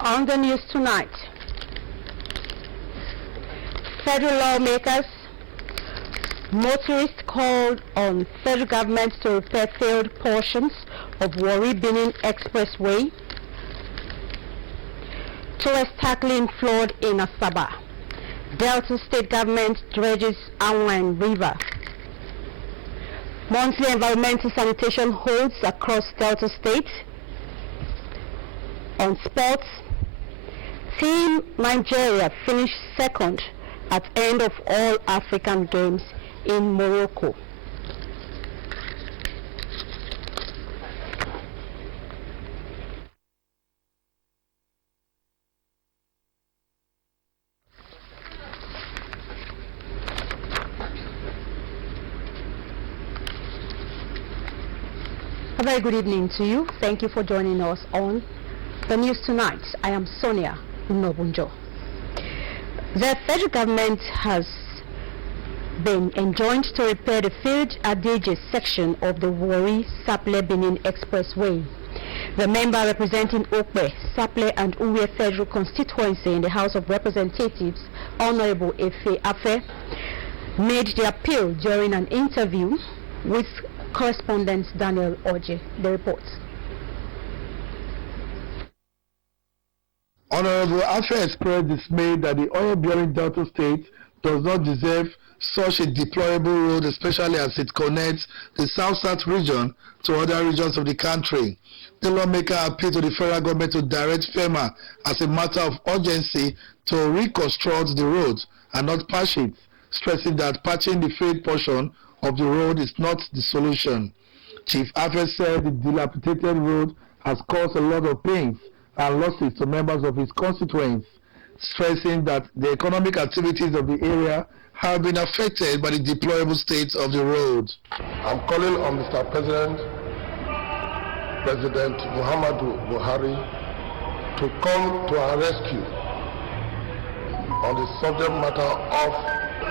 On the news tonight, federal lawmakers, motorists called on federal government to repair failed portions of Warri-Benin Expressway, tourists tackling flood in Asaba, Delta State government dredges Anwan River, monthly environmental sanitation holds across Delta State. On sports, Team Nigeria finished second at end of all African Games in Morocco. A very good evening to you. Thank you for joining us on the news tonight. I am Sonia Nobunjo. The federal government has been enjoined to repair the failed Adeje section of the Warri-Saple-Benin Expressway. The member representing Okpe, Saple and Uwe Federal Constituency in the House of Representatives, Honorable Efe Afe, made the appeal during an interview with correspondent Daniel Oje. The report. Honorable Afe expressed dismay that the oil-bearing Delta State does not deserve such a deplorable road, especially as it connects the South-South region to other regions of the country. The lawmaker appealed to the federal government to direct FEMA as a matter of urgency to reconstruct the road and not patch it, stressing that patching the failed portion of the road is not the solution. Chief Afe said the dilapidated road has caused a lot of pains and losses to members of his constituents, stressing that the economic activities of the area have been affected by the deplorable state of the road. I'm calling on Mr. President Muhammadu Buhari to come to our rescue on the subject matter of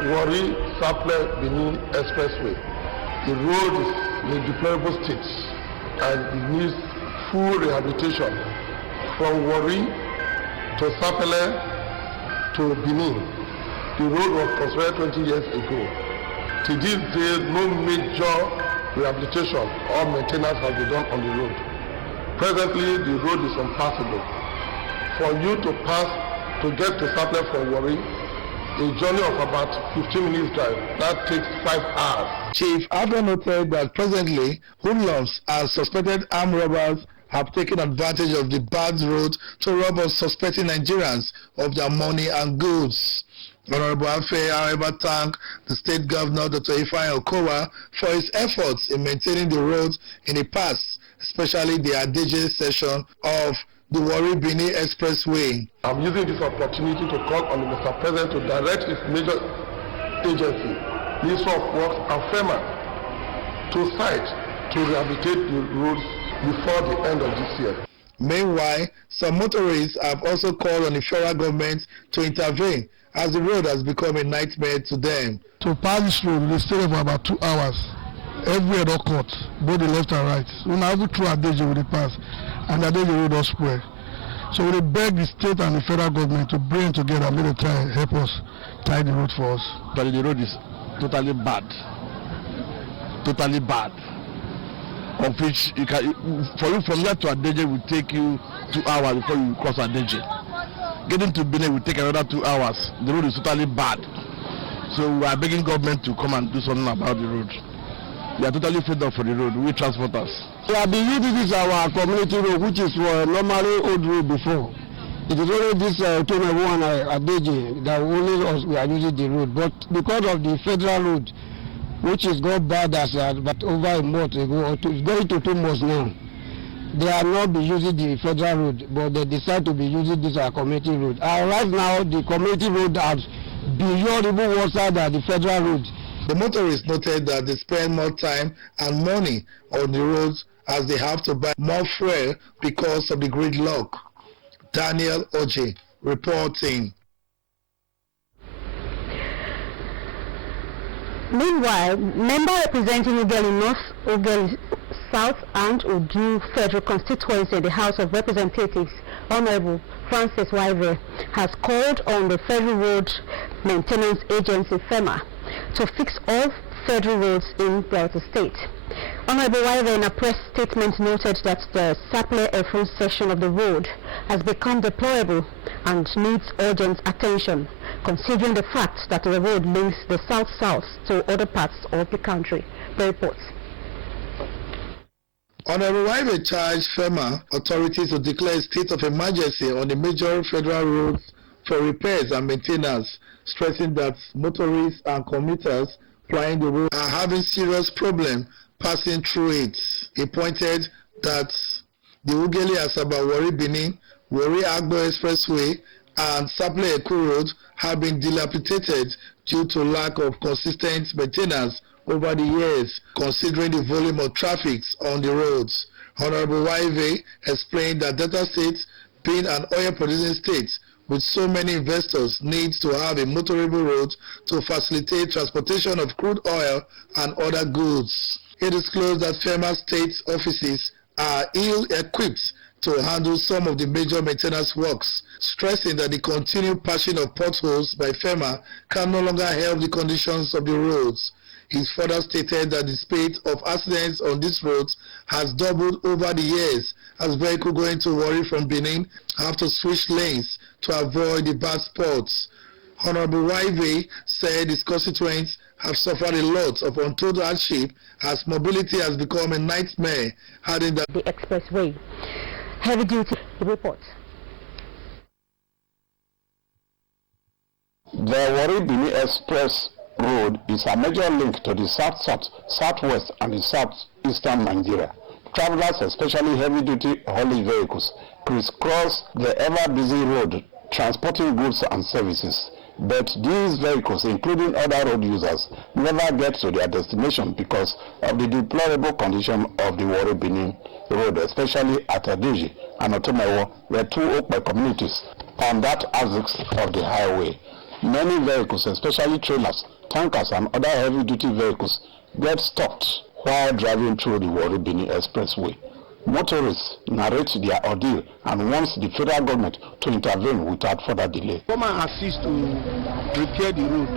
Warri-Saple-Benin Expressway. The road is in a deplorable state and it needs full rehabilitation. From Warri to Sapele to Benin, the road was constructed 20 years ago. To this day, no major rehabilitation or maintenance has been done on the road. Presently, the road is impassable. For you to pass to get to Sapele from Warri, a journey of about 15 minutes drive, that takes 5 hours. Chief Afe noted that presently, hoodlums and suspected armed robbers have taken advantage of the bad road to rob unsuspecting Nigerians of their money and goods. Honorable Afe, however, thanked the state governor, Dr. Ifeanyi Okowa, for his efforts in maintaining the roads in the past, especially the Adeje section of the Warri-Benin Expressway. I'm using this opportunity to call on Mr. President to direct his major agency, Ministry of Works and FEMA, to site to rehabilitate the roads before the end of this year. Meanwhile, some motorists have also called on the federal government to intervene as the road has become a nightmare to them. To pass this road, we stay for about 2 hours. Everywhere don't cut, both the left and right. We now go through Adeje with the pass, and Adeje road all square. So we beg the state and the federal government to bring together and let them help us tie the road for us. But the road is totally bad. Totally bad. Of which you can, for you from here to Adeje will take you 2 hours before you cross Adeje. Getting to Benin will take another 2 hours. The road is totally bad. So we are begging government to come and do something about the road. We are totally fed up for the road. We transporters. We have been using this our community road, which is normally old road before. It is only this Tonewu and Adeje that only us we are using the road. But because of the federal road, which is got bad as but over a month ago, or it's going to 2 months now, they are not be using the federal road, but they decide to be using this community road. Right now, the community road has beyond even worse than the federal road. The motorists noted that they spend more time and money on the roads as they have to buy more fuel because of the gridlock. Daniel Oje reporting. Meanwhile, member representing Ughelli North, Ughelli South and Udu Federal Constituency in the House of Representatives, Honorable Francis Wyve has called on the Federal Road Maintenance Agency FEMA to fix all federal roads in Delta State. Honorable Wyve in a press statement noted that the Sapele-Efron section of the road has become deplorable and needs urgent attention, considering the fact that the road links the south-south to other parts of the country. The report. Honorable Wyve charged FEMA authorities to declare a state of emergency on the major federal roads for repairs and maintenance, stressing that motorists and commuters flying the road are having serious problems passing through it. He pointed that the Ughelli-Asaba Warri-Benin, Warri-Agbo Expressway and Sapele-Eko Road have been dilapidated due to lack of consistent maintenance over the years, considering the volume of traffic on the roads. Honorable Wyve explained that Delta State, being an oil-producing state with so many investors, needs to have a motorable road to facilitate transportation of crude oil and other goods. He disclosed that FEMA state offices are ill-equipped to handle some of the major maintenance works, stressing that the continued patching of potholes by FEMA can no longer help the conditions of the roads. He further stated that the spate of accidents on these roads has doubled over the years, as vehicles going to Warri from Benin have to switch lanes to avoid the bad spots. Honorable Wyve said his constituents have suffered a lot of untold hardship as mobility has become a nightmare, adding that the expressway. Heavy duty report. The Warri-Benin Express Road is a major link to the south-south, southwest, and the southeastern Nigeria. Travelers, especially heavy-duty haulage vehicles, crisscross the ever-busy road transporting goods and services. But these vehicles, including other road users, never get to their destination because of the deplorable condition of the Warri-Benin Road, especially at Adeji and Otomewo, where two Okpe communities on that axis of the highway. Many vehicles, especially trailers, tankers, and other heavy-duty vehicles, get stopped while driving through the Warri-Benin Expressway. Motorists narrate their ordeal and wants the federal government to intervene without further delay. Come and assist to repair the road.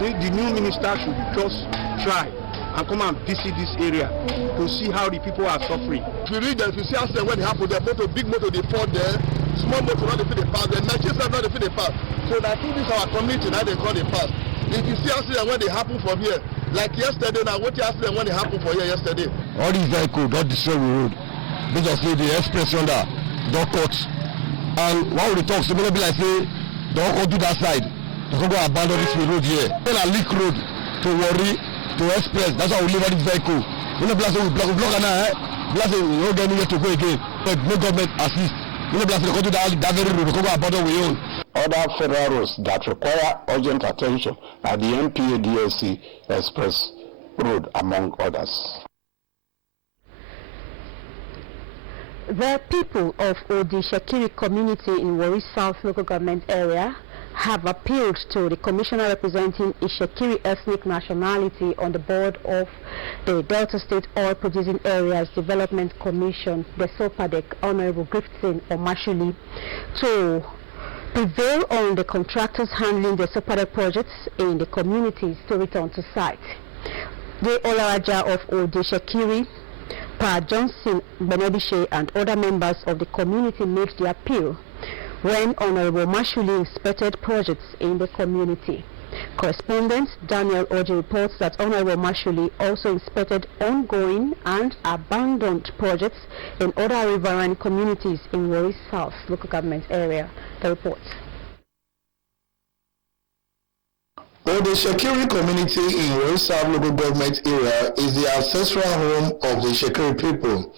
Say the new minister should just try and come and visit this area to see how the people are suffering. If you read them, if you see accident when it happen, the motor, big motor, they fall there. Small motor, not they fit the pass. The machines are not they fit the pass. So that through this our community, now they call the pass. If you see accident when they happen from here, like yesterday, now what accident when it happened for here yesterday? All these vehicles don't destroy the road. They just say the express under don't cut. And why would they talk? So maybe be like say don't go to that side. They can go abandon this road here. Then a leak road to Warri to express. That's how we leave this vehicle. You know, we block now. We don't get anywhere to go again. But no government assist. You know, they go to that very road. They can go abandon we own. Other federal roads that require urgent attention are the MPA-DSC Express Road, among others. The people of Odi Shekiri community in Warri South local government area have appealed to the commissioner representing Ishekiri ethnic nationality on the board of the Delta State Oil Producing Areas Development Commission, the SOPADEC, Honorable Griffithson Omashuli, to prevail on the contractors handling the SOPADEC projects in the communities to return to site. The Olaraja of Odi Shekiri, Pa Johnson Benedishe, and other members of the community made the appeal when Honorable Mashuli inspected projects in the community. Correspondent Daniel Oji reports that Honorable Mashuli also inspected ongoing and abandoned projects in other riverine communities in Warri South local government area. The report. The Shekiri community in Warri South local government area is the ancestral home of the Shekiri people.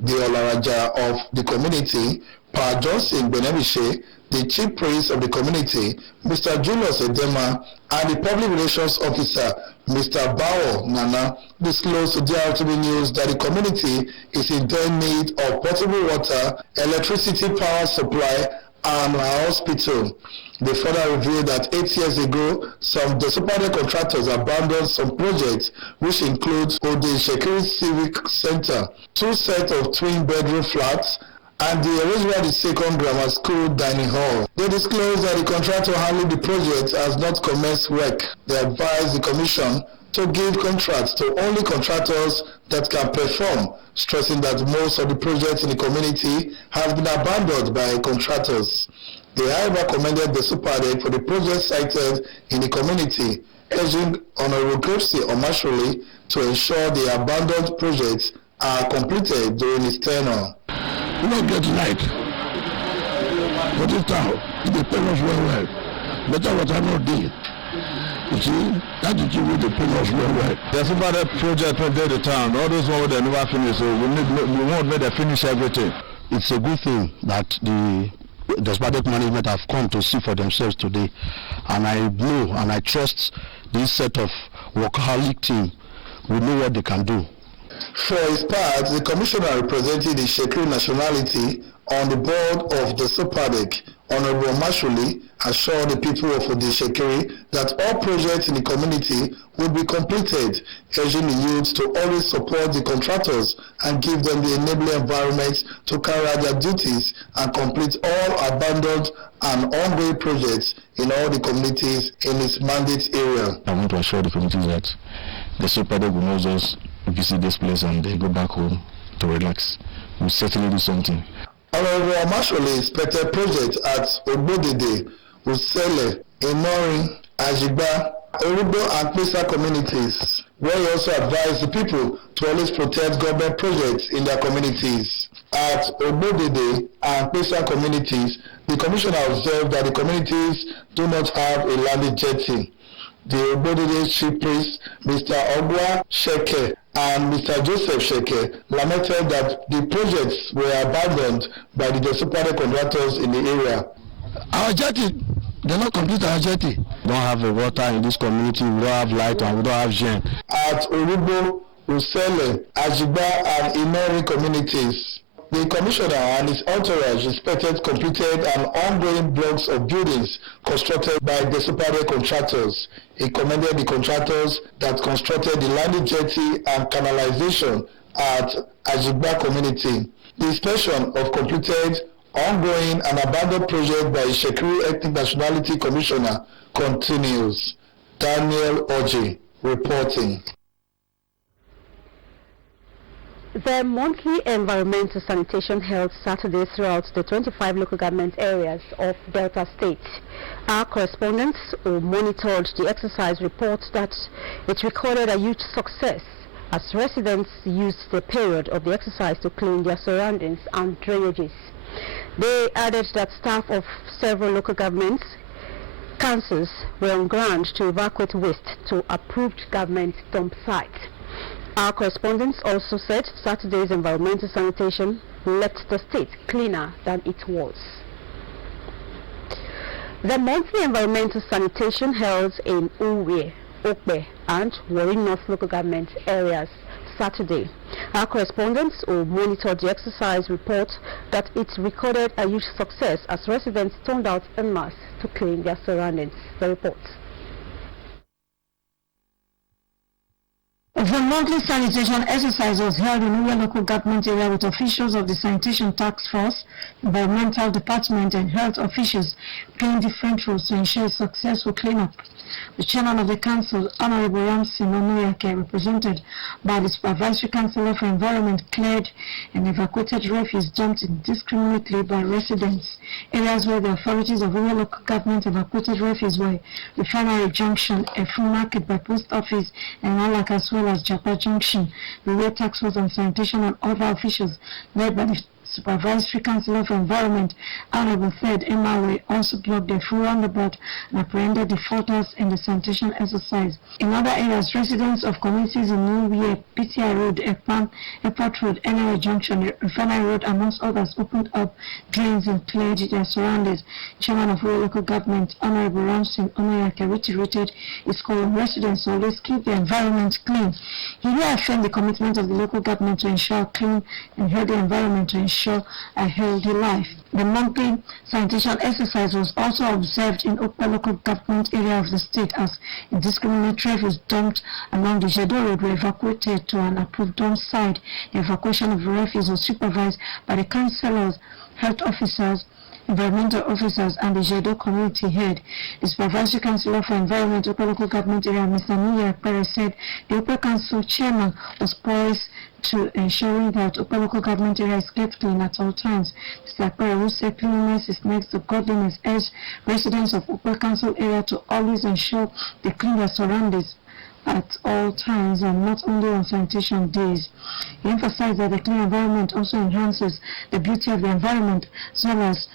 The Olaraja of the community, Pa Johnson Benebishe, the chief priest of the community, Mr. Julius Edema, and the public relations officer, Mr. Bao Nana, disclosed to Drtv News that the community is in dire need of potable water, electricity power supply, and a hospital. They further revealed that 8 years ago, some SOPADEC contractors abandoned some projects, which includes Odi Shekiri Civic Center, 2 sets of twin-bedroom flats, and the Elizabeth II Grammar School Dining Hall. They disclosed that the contractor handling the project has not commenced work. They advised the Commission to give contracts to only contractors that can perform, stressing that most of the projects in the community have been abandoned by contractors. They however commended the SUPADEC for the projects cited in the community, urging Honorable Kirsi Omashuli to ensure the abandoned projects are completed during his tenure. We don't get right. But this town, it depends us well. Better what I not did. You see, that is what they pay us well. There's about that project right there, the town. All those ones they never finish, so we won't let them finish everything. It's a good thing that the SUPADEC management have come to see for themselves today, and I know and I trust this set of workaholic team will know what they can do. For his part, the commissioner representing the Shekiri nationality on the board of the SUPADEC, Honorable Mashuli, assured the people of the Shekiri that all projects in the community will be completed, urging the youth to always support the contractors and give them the enabling environment to carry out their duties and complete all abandoned and ongoing projects in all the communities in its mandate area. I want to assure the communities that the SUPADEC will not just visit this place and then go back home to relax. We'll certainly do something. Honorable Amashole inspected projects at Ogbodede, Usele, Inorin, Ajigba, Orubo and Pesa communities, where he also advised the people to always protect government projects in their communities. At Ogbodede and Pesa communities, the commissioner observed that the communities do not have a landed jetty. The Ogbodede chief priest, Mr. Ogwa Sheke, and Mr. Joseph Sheke lamented that the projects were abandoned by the SUPADEC contractors in the area. Our jetty, they not complete our jetty. We don't have a water in this community, we don't have light, and we don't have gen. At Urubo, Usele, Ajigba, and Inori communities, the commissioner and his entourage inspected completed and ongoing blocks of buildings constructed by the SUPADEC contractors. He commended the contractors that constructed the landing jetty and canalization at Ajigba community. The inspection of completed, ongoing and abandoned projects by the Shekiri Ethnic Nationality Commissioner continues. Daniel Oji reporting. The monthly environmental sanitation held Saturday throughout the 25 local government areas of Delta State. Our correspondents who monitored the exercise report that it recorded a huge success as residents used the period of the exercise to clean their surroundings and drainages. They added that staff of several local governments councils were on ground to evacuate waste to approved government dump sites. Our correspondents also said Saturday's environmental sanitation left the state cleaner than it was. The monthly environmental sanitation held in Uwe, Okbe and Warri North local government areas Saturday. Our correspondents who monitored the exercise report that it recorded a huge success as residents turned out en masse to clean their surroundings. The report. The monthly sanitation exercise was held in Uwe local government area with officials of the Sanitation Task Force, Environmental Department and health officials playing different roles to ensure successful cleanup. The chairman of the council, Honorable Ramsey Onoyake, represented by the Supervisory Councillor for Environment, cleared and evacuated refuse dumped indiscriminately by residents. Areas where the authorities of Uwe local government evacuated refuse were Refinery Junction, Efu Market by Post Office, and Alak, as well as Japa Junction. The Uwe Task Force on Sanitation and other officials led by the Supervisory Councillor for Environment, Honorable Third Emawe, also blocked the full roundabout and apprehended defaulters in the sanitation exercise. In other areas, residents of communities in New Year, PTI Road, Ekpan, Airport Road, NRA Junction, Refinery Road, amongst others, opened up drains and cleared their surroundings. Chairman of Uwe local government, Honorable Ramsey Onoyake, reiterated his call on residents to always keep the environment clean. He reaffirmed the commitment of the local government to ensure a clean and healthy environment to ensure ensure a healthy life. The monthly sanitation exercise was also observed in Okpa local government area of the state as indiscriminate refuse dumped along the Jedo Road were evacuated to an approved dump site. The evacuation of the refuse was supervised by the councillors, health officers, environmental officers and the Jedo community head. The Supervisory Councillor for Environment, Okpa local government area, Mr. Niya Perez, said the Okpa Council chairman was poised to ensuring that Okpa local government area is kept clean at all times. Mr. Perez, who said cleanliness is next to godliness, urged residents of Okpa Council area to always ensure they clean their surroundings at all times and not only on sanitation days. He emphasized that the clean environment also enhances the beauty of the environment as well as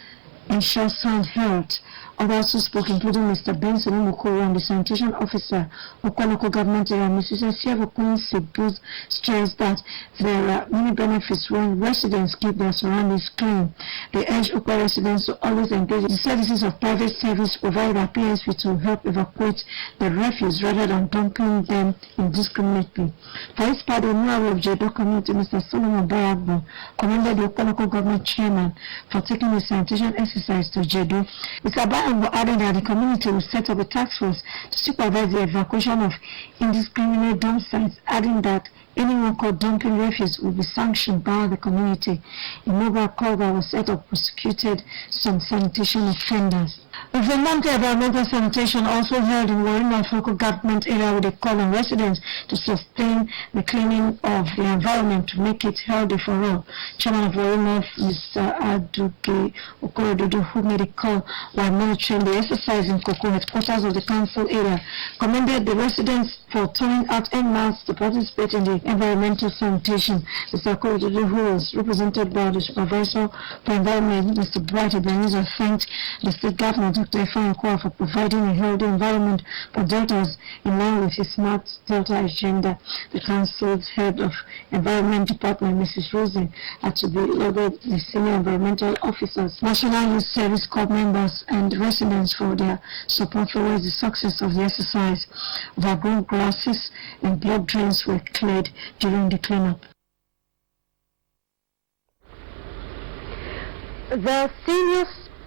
ensure sound health. Others who spoke, including Mr. Benson Umukuru and the sanitation officer of Okpa local government area, Mrs. Esiavo Quincy Booth, stressed that there are many benefits when residents keep their surroundings clean. They urged Okpa residents to always engage in the services of private service provided by PSP to help evacuate the refuse rather than dumping them indiscriminately. For his part, the owner of Jedo community, Mr. Solomon Bayagbo, commended the Okpa local government chairman for taking the sanitation exercise to Jedo. Mr. Bayagbo added that the community will set up a task force to supervise the evacuation of indiscriminate dump sites, adding that anyone caught dumping refuse will be sanctioned by the community. A mobile call that was set up prosecuted some sanitation offenders. The monthly environmental sanitation also held in Warri North local government area with a call on residents to sustain the cleaning of the environment to make it healthy for all. Chairman of Warri North, Mr. Aduke Okorododo, who made a call while monitoring the exercise in Koko headquarters of the council area, commended the residents for turning out en masse to participate in the environmental sanitation. Mr. Okorododo, who was represented by the supervisor for environment, Mr. Bright Ebenezer, thanked the state governor, Dr. Efan Kwa, for providing a healthy environment for deltas in line with his smart delta agenda. The council's head of environment department, Mrs. Rosen, had to be lauded the senior environmental officers, National Youth Service Corps members, and residents for their support towards the success of the exercise. Overgrown grasses and block drains were cleared during the cleanup. The senior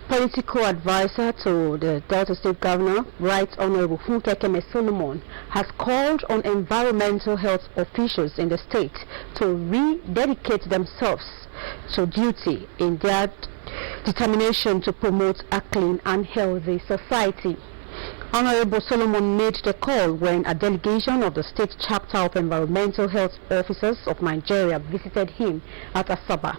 political advisor to the Delta State Governor, Right Honorable Funkekeme Solomon, has called on environmental health officials in the state to rededicate themselves to duty in their determination to promote a clean and healthy society. Honorable Solomon made the call when a delegation of the state chapter of Environmental Health Officers of Nigeria visited him at Asaba.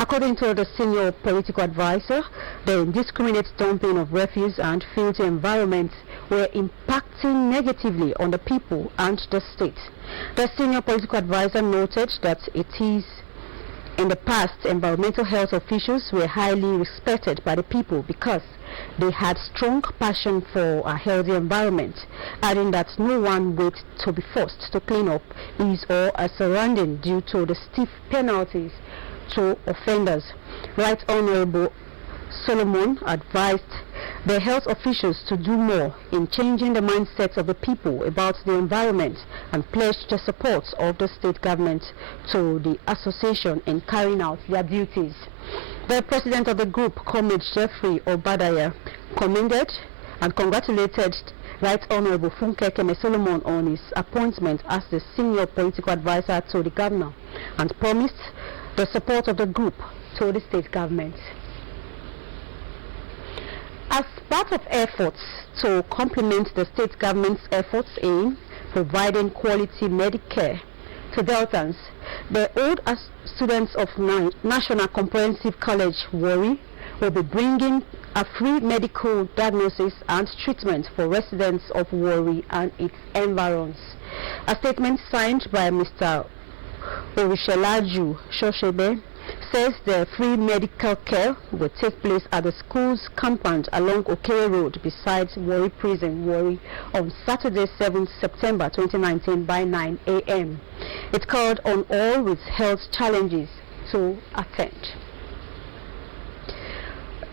According to the senior political advisor, the indiscriminate dumping of refuse and filthy environments were impacting negatively on the people and the state. The senior political advisor noted that it is in the past, environmental health officials were highly respected by the people because they had strong passion for a healthy environment, adding that no one waits to be forced to clean up his or a surrounding due to the stiff penalties to offenders. Right Honorable Solomon advised the health officials to do more in changing the mindsets of the people about the environment and pledged the support of the state government to the association in carrying out their duties. The president of the group, Comrade Jeffrey Obadaya, commended and congratulated Right Honorable Funkekeme Solomon on his appointment as the senior political advisor to the governor and promised the support of the group to the state government. As part of efforts to complement the state government's efforts in providing quality medical care to Deltans, the old students of National Comprehensive College, Warri, will be bringing a free medical diagnosis and treatment for residents of Warri and its environs. A statement signed by Mr. Orishelaju Shoshebe says the free medical care will take place at the school's compound along Okere Road beside Warri Prison, Warri, on Saturday, 7th September 2019 by 9 a.m. It called on all with health challenges to attend.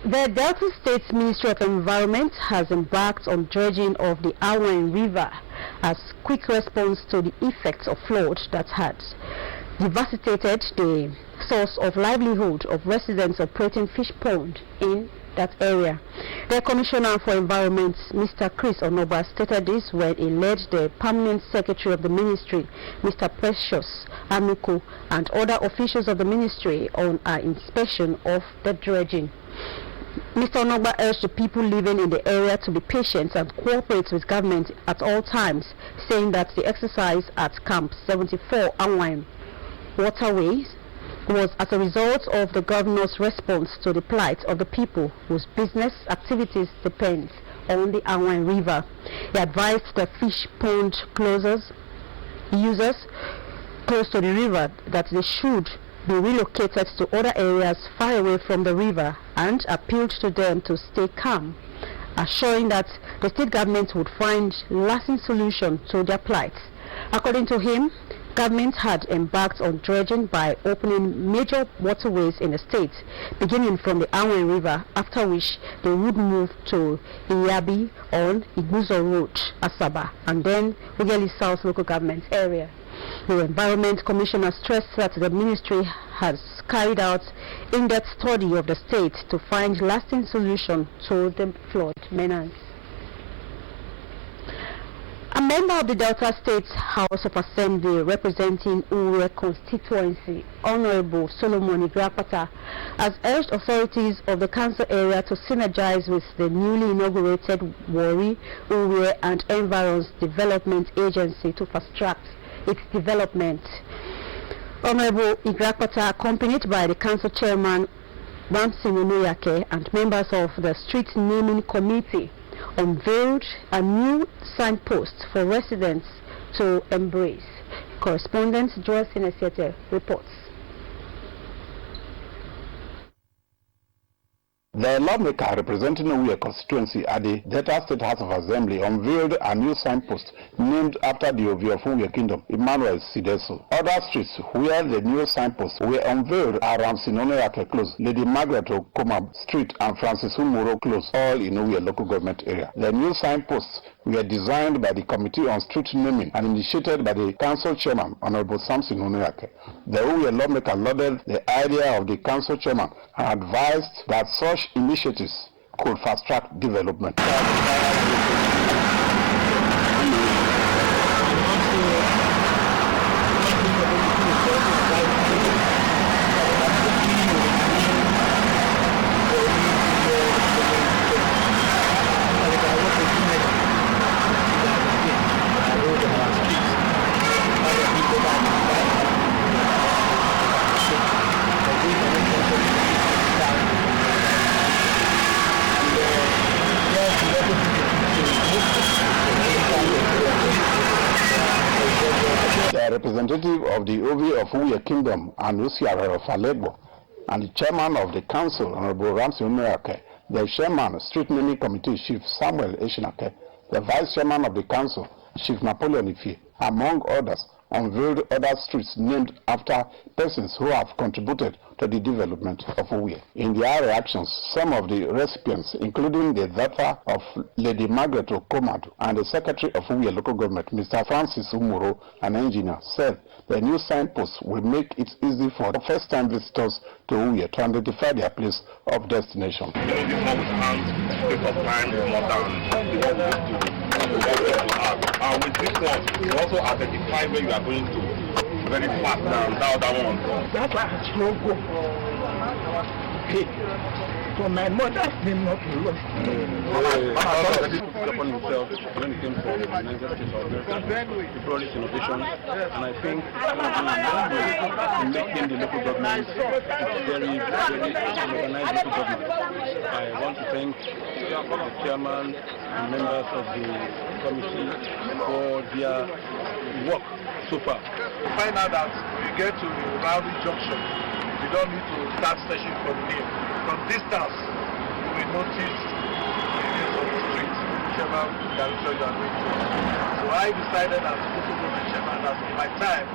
The Delta State Ministry of Environment has embarked on dredging of the Awen River as quick response to the effects of flood that had devastated the source of livelihood of residents operating fish pond in that area. The Commissioner for Environment, Mr. Chris Onoba, stated this when he led the Permanent Secretary of the Ministry, Mr. Precious Anuku, and other officials of the Ministry on an inspection of the dredging. Mr. Onoba urged the people living in the area to be patient and cooperate with government at all times, saying that the exercise at Camp 74 Anwine Waterways was as a result of the governor's response to the plight of the people whose business activities depend on the Anwine River. He advised the fish pond users close to the river that they should be relocated to other areas far away from the river and appealed to them to stay calm, assuring that the state government would find lasting solution to their plight. According to him, government had embarked on dredging by opening major waterways in the state, beginning from the Anwine River, after which they would move to Iyabi on Iguzo Road, Asaba, and then Ughelli South local government area. The Environment Commissioner stressed that the ministry has carried out in-depth study of the state to find lasting solution to the flood menace. A member of the Delta State House of Assembly representing Uwe constituency, Honorable Solomon Igrapata, has urged authorities of the council area to synergize with the newly inaugurated Wari, Uwe and Environs Development Agency to fast-track its development. Honorable Igrapata, accompanied by the council chairman Ramsin Onuyake and members of the street naming committee, unveiled a new signpost for residents to embrace. Correspondent Joel Sinesiete reports. The lawmaker representing Uwe constituency at the Delta State House of Assembly unveiled a new signpost named after the Ovi of Uwe Kingdom, Emmanuel Sideso. Other streets where the new signposts were unveiled are Ramsinonoyake Close, Lady Margaret Okoma Street and Francis Umuro Close, all in Uwe local government area. The new signposts were designed by the Committee on Street Naming and initiated by the Council Chairman, Honorable Samson Onoyake. The Uwe lawmaker lauded the idea of the Council Chairman and advised that such initiatives could fast-track development. The representative of the Ovi of Uwe Kingdom and Usiara Falebo, and the chairman of the council, Honorable Ramsey Umerake, the chairman, Street Naming Committee, Chief Samuel Eshinake, the vice chairman of the council, Chief Napoleon Ife, among others, unveiled other streets named after persons who have contributed to the development of Uwe. In their reactions, some of the recipients, including the daughter of Lady Margaret Okomadu and the secretary of Uwe local government, Mr. Francis Umuro, an engineer, said the new signposts will make it easy for the first-time visitors to Uwe to identify their place of destination. This one will have space of time more than the one we used to have. And with this one, you also identify where you are going to very fast than that other one. That's why I slow go. Okay. So my mother's name not lost. He took it upon himself when he came from the United States of America to produce innovation, and I think in making the local government very organized local government. I want to thank the chairman and members of the committee for their work so far. You find out that you get to the Rowdy Junction, you don't need to start searching for the name. From distance, you will notice the names of the street, whichever direction you are going to. So I decided as local government chairman that in my time,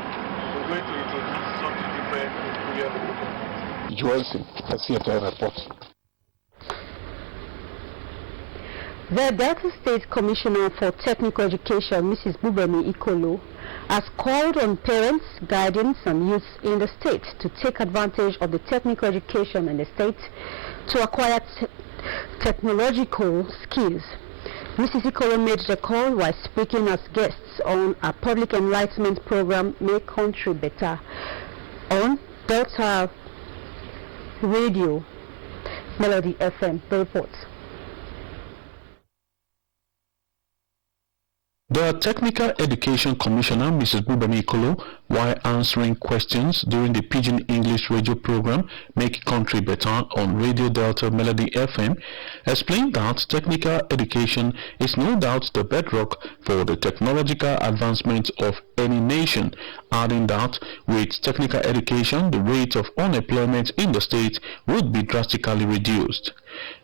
we're going to introduce something different to your local government. Joelson, SCTV report. The Delta State Commissioner for Technical Education, Mrs. Bubemi Ikolo, has called on parents, guardians, and youth in the state to take advantage of the technical education in the state to acquire technological skills. Mrs. Ikolo made the call while speaking as guests on a public enlightenment program, Make Country Better, on Delta Radio, Melody FM. The report. The Technical Education Commissioner, Mrs. Bubami Ikolo, while answering questions during the Pidgin English radio program, Make Country Better on Radio Delta Melody FM, explained that technical education is no doubt the bedrock for the technological advancement of any nation, adding that with technical education, the rate of unemployment in the state would be drastically reduced.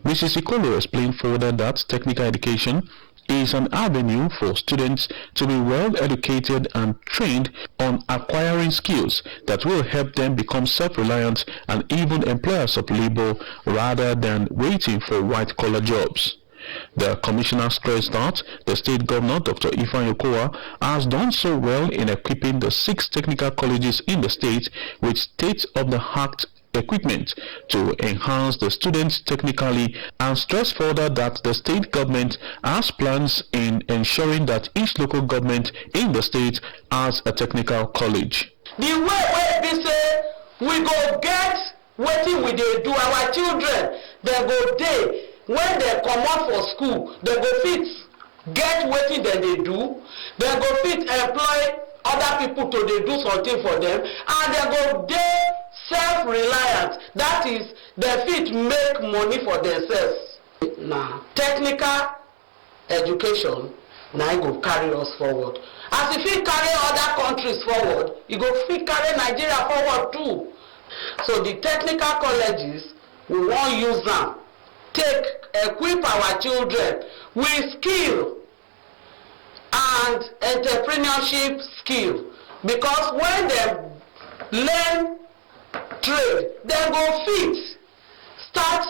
Mrs. Ikolo explained further that technical education is an avenue for students to be well educated and trained on acquiring skills that will help them become self-reliant and even employers of labor rather than waiting for white-collar jobs. The commissioner stressed that the state governor, Dr. Ifeanyi Okowa, has done so well in equipping the 6 technical colleges in the state with state-of-the-art equipment to enhance the students technically, and stress further that the state government has plans in ensuring that each local government in the state has a technical college. The way we say we go get wetin we dey do, our children they go dey when they come out for school, they go fit get wetin dem dey do, they go fit employ other people to dey do something for them, and they go dey self-reliant, that is, they fit make money for themselves. Now, technical education now go carry us forward. As if it carry other countries forward, it go fit carry Nigeria forward too. So the technical colleges, we want use them, equip our children with skill and entrepreneurship skill, because when they learn trade, they go fit start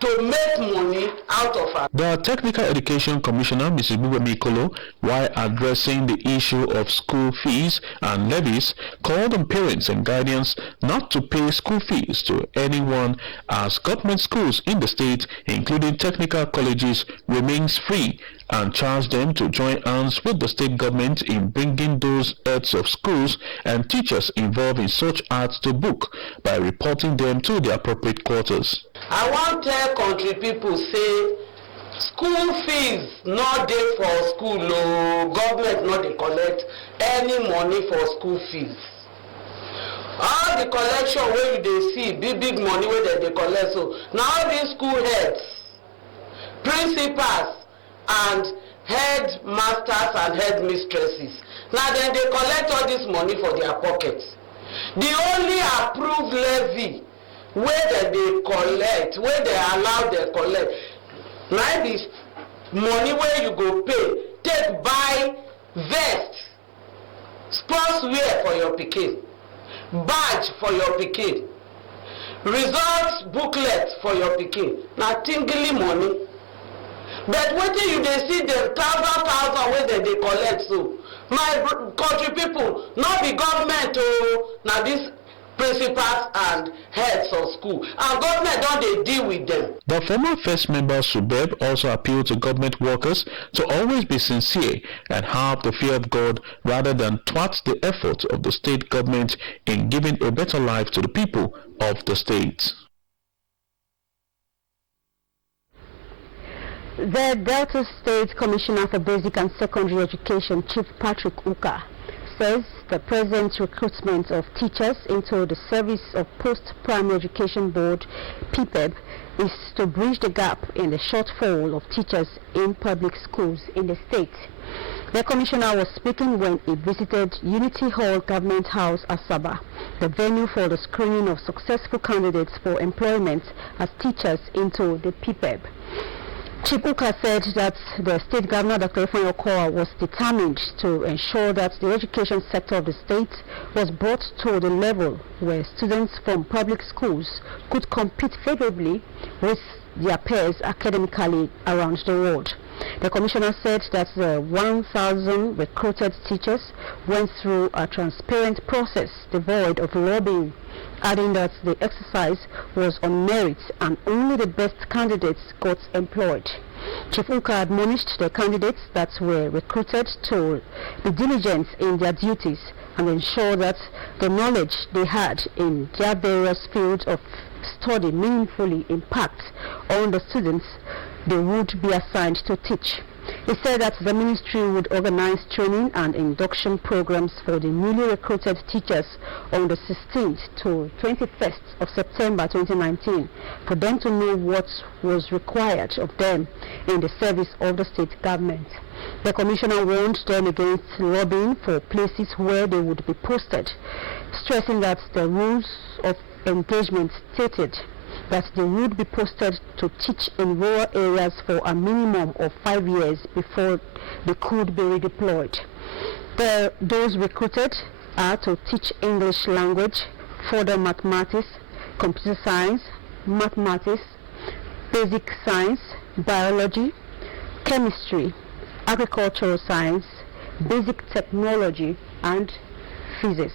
to make money out of it. The Technical Education Commissioner, Mrs. Bubami Ikolo, while addressing the issue of school fees and levies, called on parents and guardians not to pay school fees to anyone, as government schools in the state, including technical colleges, remains free, and charged them to join hands with the state government in bringing those heads of schools and teachers involved in such acts to book by reporting them to the appropriate quarters. I want to tell country people, say school fees not dey for school, no government not dey collect any money for school fees. All the collection where you dey see big money where they collect, so now all these school heads, principals, and headmasters and headmistresses, now then they collect all this money for their pockets. The only approved levy where they collect, where they allow they collect, now this money where you go pay, take buy vest, sports wear for your pikin, badge for your pikin, results booklet for your pikin, now tingly money. But wetin you dey see dem thousand wey dem dey collect, so my country people, not the government o, na these principals and heads of school, and government don dey deal with them. The former first member Subeb also appealed to government workers to always be sincere and have the fear of God rather than thwart the efforts of the state government in giving a better life to the people of the state. The Delta State Commissioner for Basic and Secondary Education, Chief Patrick Uka, says the present recruitment of teachers into the Service of Post-Primary Education Board, PPEB, is to bridge the gap in the shortfall of teachers in public schools in the state. The commissioner was speaking when he visited Unity Hall Government House, Asaba, the venue for the screening of successful candidates for employment as teachers into the PPEB. Chipuka said that the state governor, Dr. Ifeanyi Okowa, was determined to ensure that the education sector of the state was brought to the level where students from public schools could compete favorably with their peers academically around the world. The commissioner said that the 1,000 recruited teachers went through a transparent process devoid of lobbying, adding that the exercise was on merit and only the best candidates got employed. Chief Uka admonished the candidates that were recruited to be diligent in their duties and ensure that the knowledge they had in their various fields of study meaningfully impacts on the students they would be assigned to teach. He said that the ministry would organize training and induction programs for the newly recruited teachers on the 16th to 21st of September 2019 for them to know what was required of them in the service of the state government. The commissioner warned them against lobbying for places where they would be posted, stressing that the rules of engagement stated that they would be posted to teach in rural areas for a minimum of 5 years before they could be redeployed. Those recruited are to teach English language, further mathematics, computer science, mathematics, basic science, biology, chemistry, agricultural science, basic technology, and physics.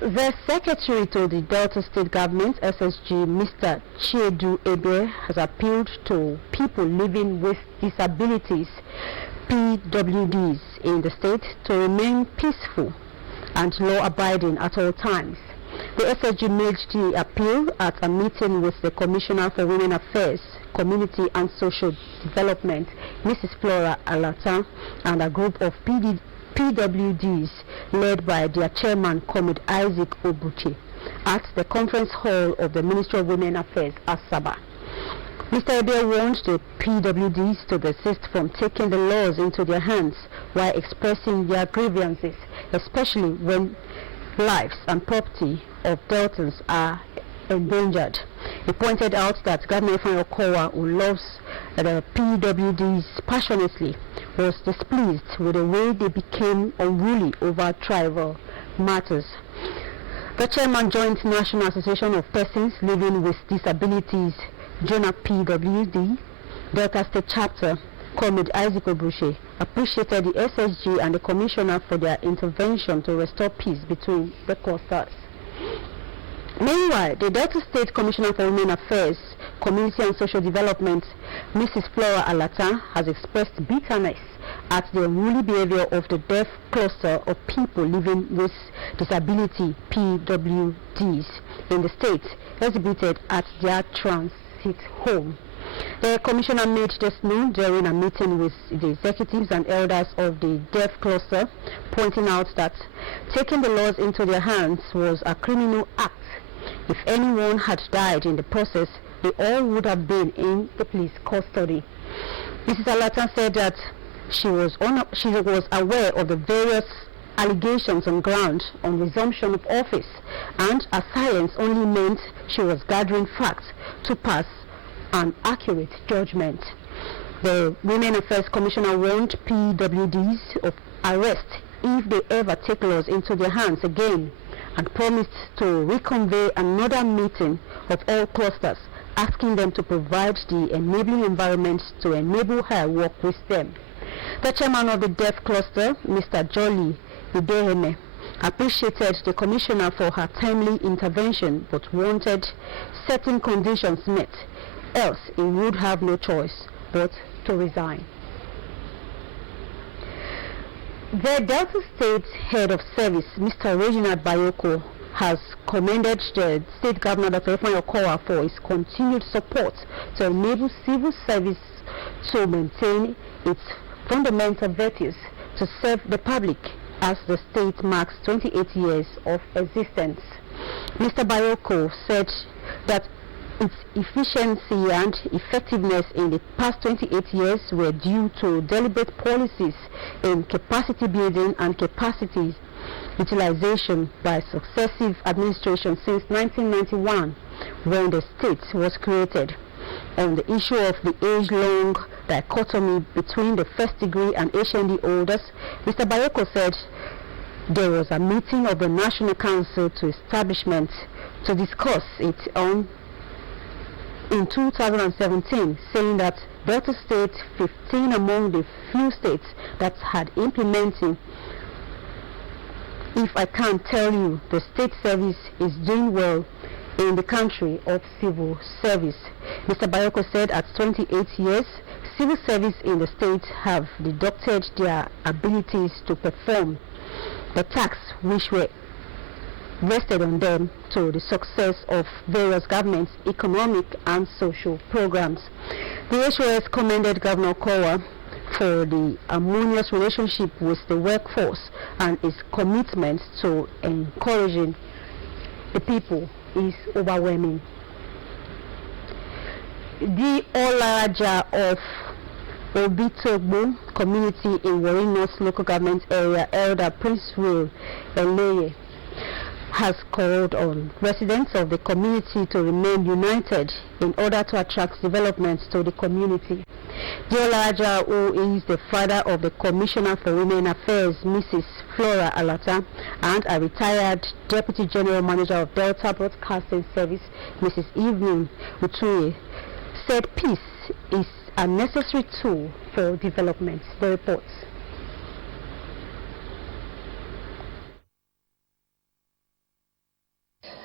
The Secretary to the Delta State Government, SSG, Mr. Chiedu Ebe, has appealed to people living with disabilities, PWDs, in the state to remain peaceful and law-abiding at all times. The SSG made the appeal at a meeting with the Commissioner for Women Affairs, Community and Social Development, Mrs. Flora Alata, and a group of PWDs led by their chairman, Comrade Isaac Obuchi, at the conference hall of the Ministry of Women Affairs, Asaba. Mr. Ebe warned the PWDs to desist from taking the laws into their hands while expressing their grievances, especially when lives and property of Deltans are endangered. He pointed out that Governor Ifeanyi Okowa, who loves the PWDs passionately, was displeased with the way they became unruly over tribal matters. The chairman, Joint National Association of Persons Living with Disabilities, JONA PWD, Delta State Chapter, Comrade Isaac Obuche, appreciated the SSG and the Commissioner for their intervention to restore peace between the clusters. Meanwhile, the Delta State Commissioner for Women Affairs, Community and Social Development, Mrs. Flora Alata, has expressed bitterness at the unruly behavior of the deaf cluster of people living with disability, PWDs, in the state, exhibited at their transit home. The commissioner made this known during a meeting with the executives and elders of the deaf cluster, pointing out that taking the laws into their hands was a criminal act. If anyone had died in the process, they all would have been in the police custody. Mrs. Alata said that she was aware of the various allegations on ground on resumption of office, and her silence only meant she was gathering facts to pass an accurate judgment. The Women Affairs Commissioner warned PWDs of arrest if they ever take laws into their hands again, and promised to reconvene another meeting of all clusters, asking them to provide the enabling environment to enable her work with them. The chairman of the deaf cluster, Mr. Jolly Ideheme, appreciated the commissioner for her timely intervention, but wanted certain conditions met, else he would have no choice but to resign. The Delta State Head of Service, Mr. Reginald Bayoko, has commended the State Governor Dr. Ifeanyi Okowa for his continued support to enable civil service to maintain its fundamental virtues to serve the public as the state marks 28 years of existence. Mr. Bayoko said that its efficiency and effectiveness in the past 28 years were due to deliberate policies in capacity building and capacity utilization by successive administrations since 1991, when the state was created. On the issue of the age-long dichotomy between the first degree and HND holders, Mr. Bayoko said there was a meeting of the National Council to Establishment to discuss it on in 2017, saying that Delta State 15 among the few states that had implementing. If I can't tell you, the state service is doing well in the country of civil service. Mr. Bayoko said at 28 years, civil service in the state have deducted their abilities to perform the tasks which were rested on them to the success of various governments' economic and social programs. The HOS commended Governor Kowa for the harmonious relationship with the workforce and his commitment to encouraging the people is overwhelming. The Olaraja of Obitogbo community in Warri North local government area, Elder Prince Will Eleye, has called on residents of the community to remain united in order to attract development to the community. The Olaraja, who is the father of the Commissioner for Women Affairs, Mrs. Flora Alata, and a retired Deputy General Manager of Delta Broadcasting Service, Mrs. Evelyn Utuye, said peace is a necessary tool for development. The reports.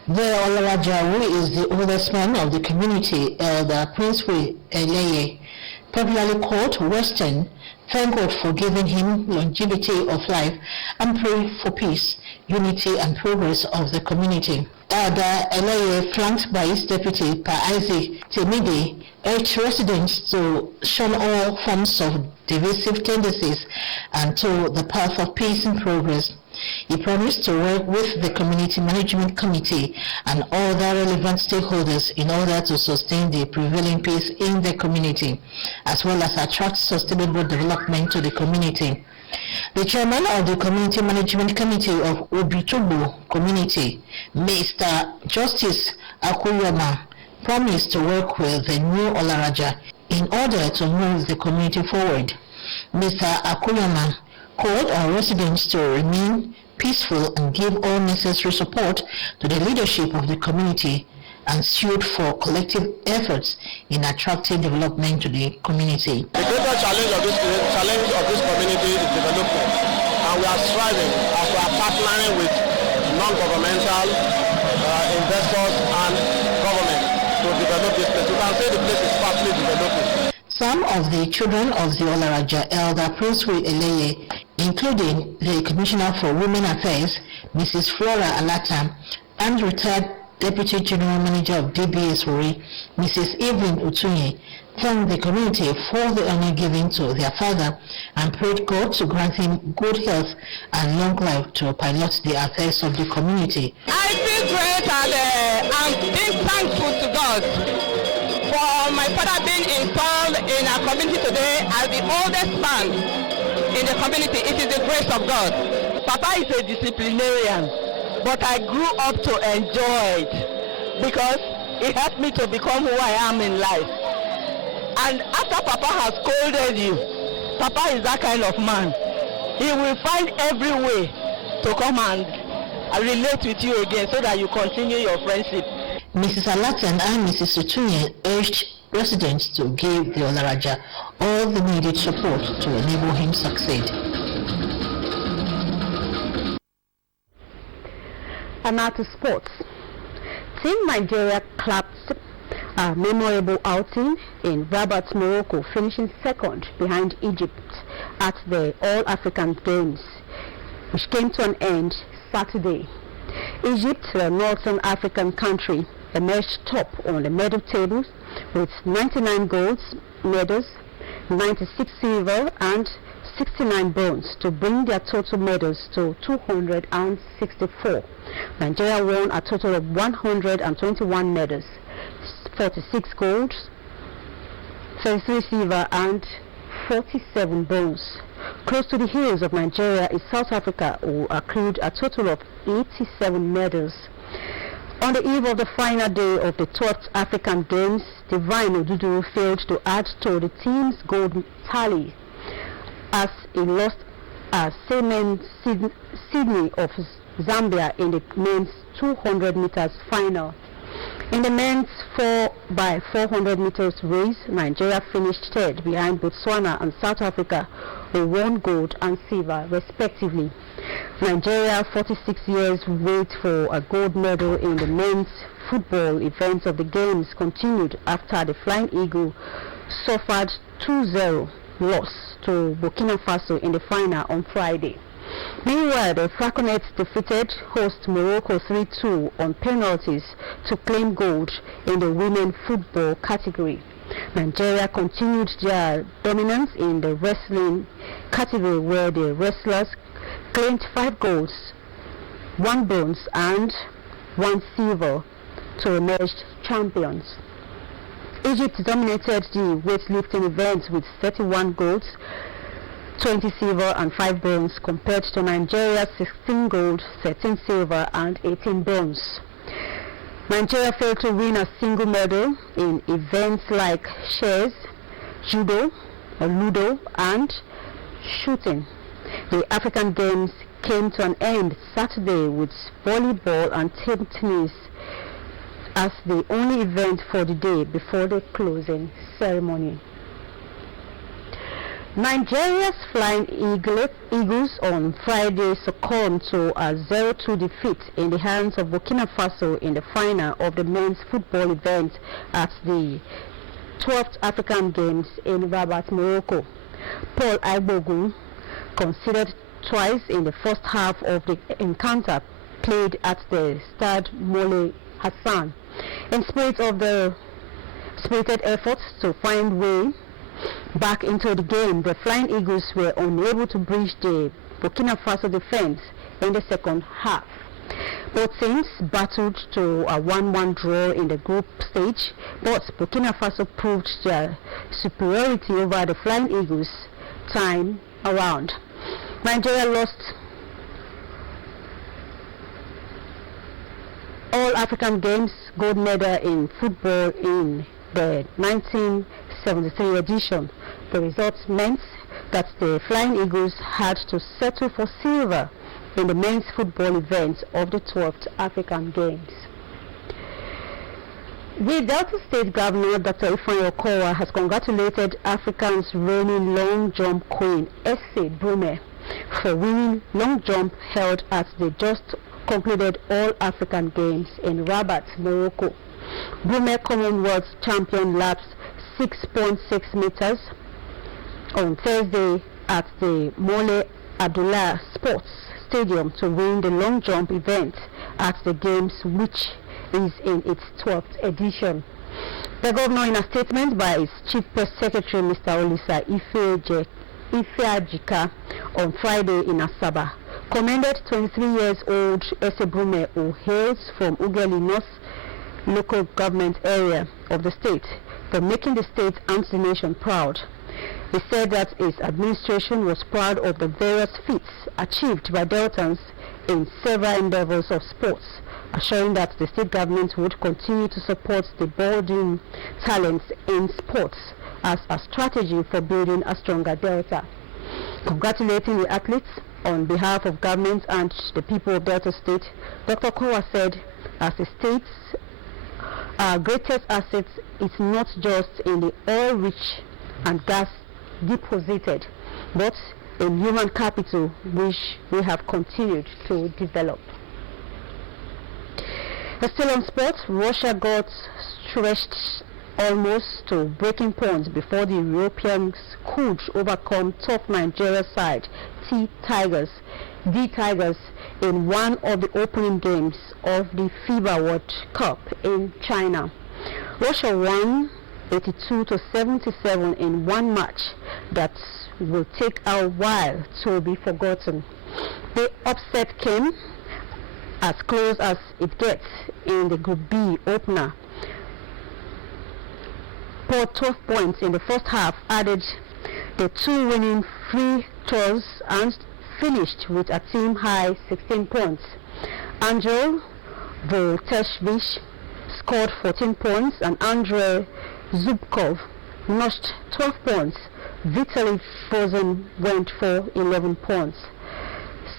The Olaraja, who is the oldest man of the community, Elder Prince Eleye, popularly called Western, thank God for giving him longevity of life and pray for peace, unity and progress of the community. Elder Eleye, flanked by his deputy, Pa Isaac Temide, urged residents to shun all forms of divisive tendencies and to the path of peace and progress. He promised to work with the Community Management Committee and other relevant stakeholders in order to sustain the prevailing peace in the community, as well as attract sustainable development to the community. The chairman of the Community Management Committee of Obitogbo Community, Mr. Justice Akuyama, promised to work with the new Olaraja in order to move the community forward. Mr. Akuyama called on residents to remain peaceful and give all necessary support to the leadership of the community and sued for collective efforts in attracting development to the community. The greater challenge of this community is development, and we are striving as we are partnering with non-governmental investors and government to develop this place. You can say the place is partly developing. Some of the children of the Olaraja, Elder Prince Eleye, including the Commissioner for Women Affairs, Mrs. Flora Alata, and retired Deputy General Manager of DBS Warri, Mrs. Evelyn Utuye, thanked the community for the honor given to their father and prayed God to grant him good health and long life to pilot the affairs of the community. I feel great and I'm being thankful to God for my father being installed in our community today as the oldest man in the community. It is the grace of God. Papa is a disciplinarian, but I grew up to enjoy it because it helped me to become who I am in life. And after Papa has scolded you, Papa is that kind of man. He will find every way to come and relate with you again so that you continue your friendship. Mrs. Alatan and Mrs. Utuye urged residents to give the Olaraja all the needed support to enable him succeed. And now to sports. Team Nigeria clapped a memorable outing in Rabat, Morocco, finishing second behind Egypt at the All-African Games, which came to an end Saturday. Egypt, the northern African country, emerged top on the medal tables with 99 gold medals, 96 silver and 69 bronze to bring their total medals to 264. Nigeria won a total of 121 medals, 46 gold, 33 silver and 47 bronze. Close to the heels of Nigeria is South Africa, who accrued a total of 87 medals. On the eve of the final day of the 12th African Games, Divine Odudu failed to add to the team's gold tally as he lost Semen Sydney of Zambia in the men's 200 meters final. In the men's 4x400 meters race, Nigeria finished third behind Botswana and South Africa, who won gold and silver respectively. Nigeria, 46 years wait for a gold medal in the men's football events of the games continued after the Flying Eagle suffered 2-0 loss to Burkina Faso in the final on Friday. Meanwhile, the Falconets defeated host Morocco 3-2 on penalties to claim gold in the women football category. Nigeria continued their dominance in the wrestling category, where the wrestlers claimed 5 golds, 1 bronze and 1 silver to emerge champions. Egypt dominated the weightlifting events with 31 golds, 20 silver and 5 bronze, compared to Nigeria's 16 gold, 13 silver and 18 bronze. Nigeria failed to win a single medal in events like chess, judo, ludo and shooting. The African Games came to an end Saturday with volleyball and table tennis as the only event for the day before the closing ceremony. Nigeria's Flying Eagles on Friday succumbed to a 0-2 defeat in the hands of Burkina Faso in the final of the men's football event at the 12th African Games in Rabat, Morocco. Paul Agbogun conceded twice in the first half of the encounter played at the Stade Mole Hassan. In spite of the spirited efforts to find way back into the game, the Flying Eagles were unable to breach the Burkina Faso defense in the second half. Both teams battled to a 1-1 draw in the group stage, but Burkina Faso proved their superiority over the Flying Eagles time around. Nigeria lost All African Games gold medal in football in the 1973 edition. The results meant that the Flying Eagles had to settle for silver in the men's football events of the 12th African Games. The Delta State Governor, Dr. Ifeanyi Okowa, has congratulated Africa's reigning long jump queen, Ese Brume, for winning long jump held at the just concluded All African Games in Rabat, Morocco. Brume, Commonwealth champion, lapsed 6.6 meters on Thursday at the Mole Abdullah Sports Stadium to win the long jump event at the Games, which is in its 12th edition. The governor, in a statement by his chief press secretary, Mr. Olisa Ifeajika, on Friday in Asaba, commended 23-year-old Ese Brume, who hails from Ughelli North local government area of the state, for making the state and the nation proud. He said that his administration was proud of the various feats achieved by Deltans in several endeavors of sports, assuring that the state government would continue to support the budding talents in sports as a strategy for building a stronger Delta. Congratulating the athletes on behalf of government and the people of Delta State, Dr. Kowa said, as the state's greatest assets is not just in the oil-rich and gas deposited, but in human capital, which we have continued to develop. Still on sports, Russia got stretched almost to breaking point before the Europeans could overcome tough Nigeria side D Tigers in one of the opening games of the FIBA World Cup in China. Russia won 82-77 in one match that will take a while to be forgotten. The upset came as close as it gets in the Group B opener. For 12 points in the first half, added the 2 winning free throws and finished with a team high 16 points. Andrei Volteshvich scored 14 points and Andrei Zubkov notched 12 points. Vitaly Frozen went for 11 points.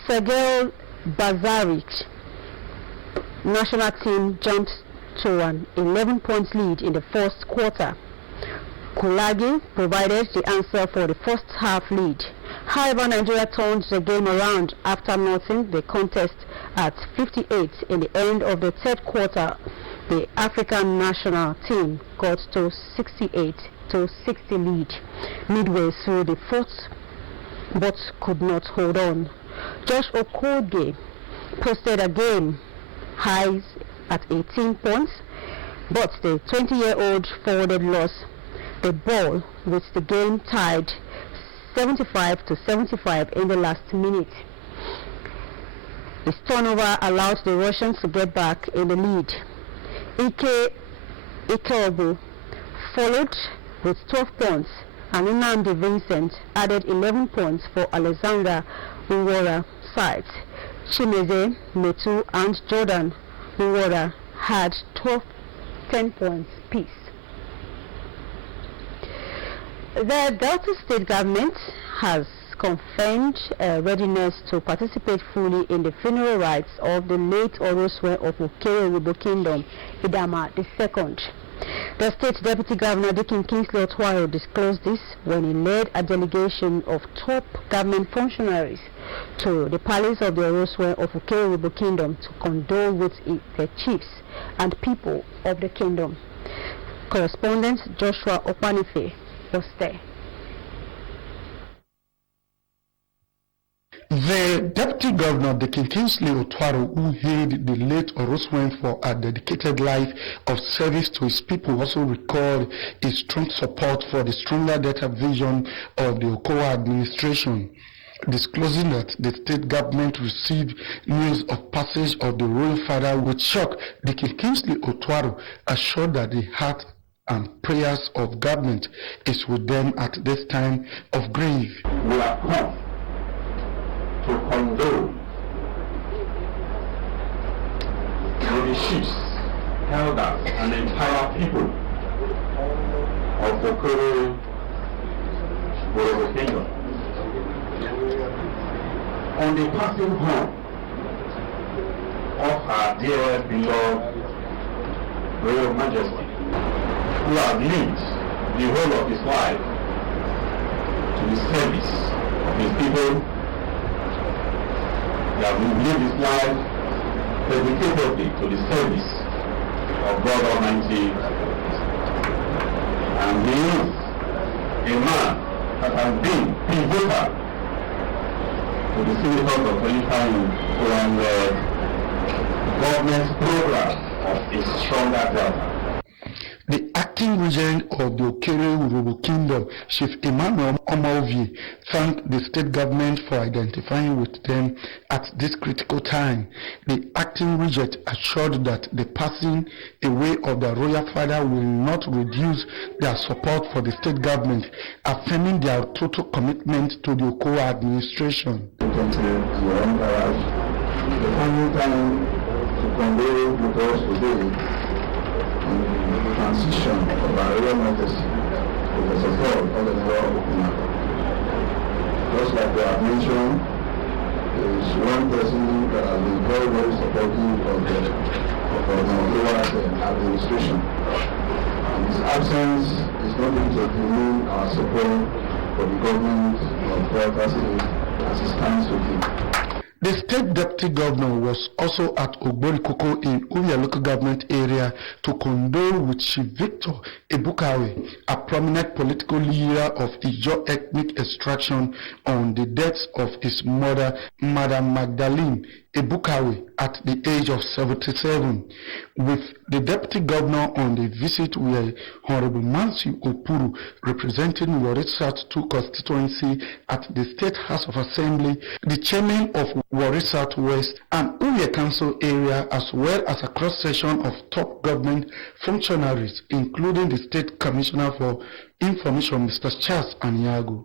Sergei Bazarich national team jumped to an 11-point lead in the first quarter. Kulagi provided the answer for the first half lead. However, Nigeria turned the game around after noting the contest at 58 in the end of the third quarter. The African national team got to 68-60 lead midway through the fourth, but could not hold on. Josh Okogie posted a game high at 18 points, but the 20-year-old forwarded loss the ball with the game tied 75-75 in the last minute. His turnover allowed the Russians to get back in the lead. Ike Ikeobu followed with 12 points, and Nnamdi Vincent added 11 points for Alexander Nwora side. Chimeze Metu and Jordan Nwora had 10 points piece. The Delta State government has confirmed readiness to participate fully in the funeral rites of the late Oroswe of Okere Igbo Kingdom, Idama II. The state deputy governor Dikin Kingsley Otwaro disclosed this when he led a delegation of top government functionaries to the palace of the Oroswe of Okere Igbo Kingdom to condole with the chiefs and people of the kingdom. Correspondent Joshua Opanife was there. The Deputy Governor, Dikin Kingsley Otwaro, who hailed the late Oroswen for a dedicated life of service to his people, also recalled his strong support for the stronger data vision of the Okowa administration, disclosing that the state government received news of passage of the royal father with shock. Dikin Kingsley Otwaro assured that the heart and prayers of government is with them at this time of grief. We are come to condole with the chiefs, elders, and the entire people of Okere Igbo Kingdom on the passing home of our dear beloved Royal Majesty, who has lived the whole of his life to the service of his people. He has lived his life dedicatedly to the service of God Almighty, and he is a man that has been pivotal to the senators of verifying from the government's program of a stronger Delta. The acting regent of the Okere Igbo Kingdom, Chief Emmanuel Omovie, thanked the state government for identifying with them at this critical time. The acting regent assured that the passing away of the royal father will not reduce their support for the state government, affirming their total commitment to the Okowa administration. The final time to condole with us today transition of our Royal Majesty with the support of the Lord Okuna. Just like we have mentioned, there is one person that has been very, very supportive of the Okowa administration. And his absence is not going to diminish our support for the government of Delta State as it stands today. The state deputy governor was also at Ogborikoko in Uria local government area to condole with Chief Victor Ebukawe, a prominent political leader of Ijaw ethnic extraction, on the death of his mother, Madam Magdalene Ebukawe, at the age of 77. With the deputy governor on the visit were Honorable Mansi Opuru, representing Warri South 2 constituency at the State House of Assembly, the chairman of Warri South West and Uria Council area, as well as a cross-section of top government functionaries, including the State Commissioner for Information, Mr. Charles Anyago.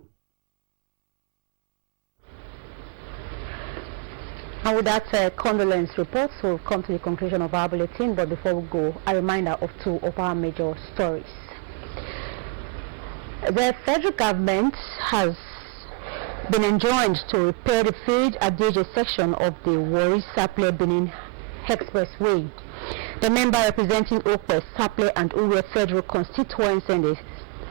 And with that condolence report, we'll come to the conclusion of our bulletin. But before we go, a reminder of two of our major stories. The federal government has been enjoined to repair the field at Deje section of the Warri Saple Benin Expressway. The member representing Okwe, Saple and Uwe Federal Constituency in the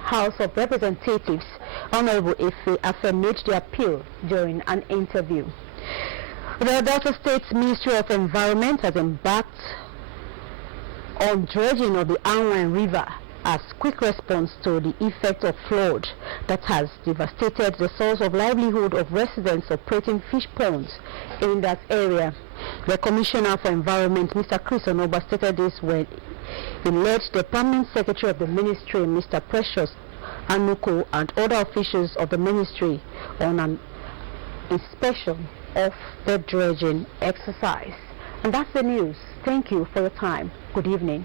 House of Representatives, Honorable Ife Afe, made the appeal during an interview. The Delta State Ministry of Environment has embarked on dredging of the Anwan River as quick response to the effect of flood that has devastated the source of livelihood of residents operating fish ponds in that area. The Commissioner for Environment, Mr. Chris Onoba, stated this when he led the Permanent Secretary of the Ministry, Mr. Precious Anuko, and other officials of the Ministry on an inspection of the dredging exercise. And that's the news. Thank you for your time. Good evening.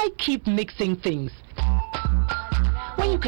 Why keep mixing things?